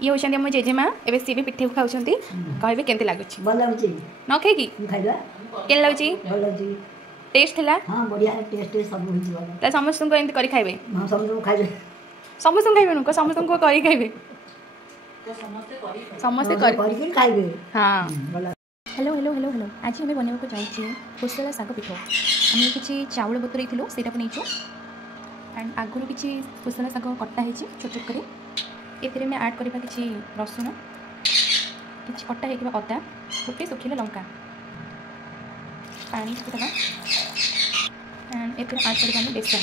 ये होती आम जेजेमा एवं सी भी पिठे खाऊँ कहे केमती लगुच न खाई के लगुच टेस्ट थिला हां बढ़िया टेस्ट सब होई त समस्त को एंती करी खाइबे हां सब खाइबे समस्त खाइबे को समस्त को करी खाइबे समस्त करी खाइबे हां हेलो हेलो हेलो हेलो आज आम बनवाक जाऊँ कोशला शाग पिठ आम किसी चाउल बतुरई से नहीं एंड आगुरी किसी कोशला शाग कटा है छोट छोट कर ये आड करवा कि रसुण कि कटा हो अदा गोटे सुखिला लंका पानी पकेदे एंड ये आड करवा बेसन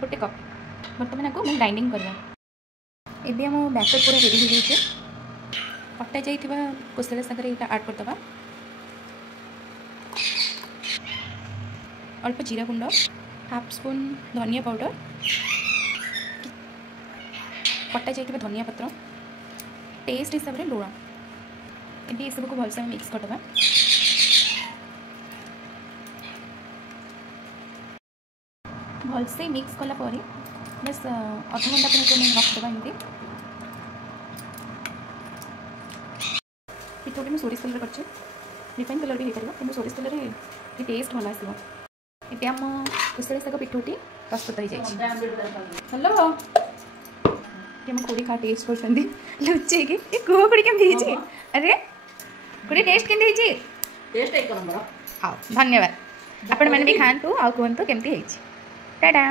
गोटे कप बर्तमान आपको मैं ग्राइंडिंग करवा एबी आम बैटर पूरा रेडी हो जाए कटा जाइए कोशला शाग आड करदे अल्प जीरा गुंड हाफ स्पून धनिया पाउडर कटा जाइए धनिया पत्र टेस्ट हिसाब से लुण ये सब को भलसे मिक्स करदे भलसे मिक्स कला बस अध घंटा रखिदेवा एमती पिठोटी मैं सोरिष तेल कर रिफाइन तेल भी हो पार कि सोरिष तेल ये टेस्ट भल आसो ये आम कोशला शाग पिठोटी प्रस्तुत हो जाए हेलो आम खुड़ी खा टेस्ट कर लुचे कि कह खुड़ी केमती अरे खुड़ी टेस्ट केमती टेस्ट एक नंबर हाँ धन्यवाद आपण मैंने भी खातु आउ कहतु केमती टाटा।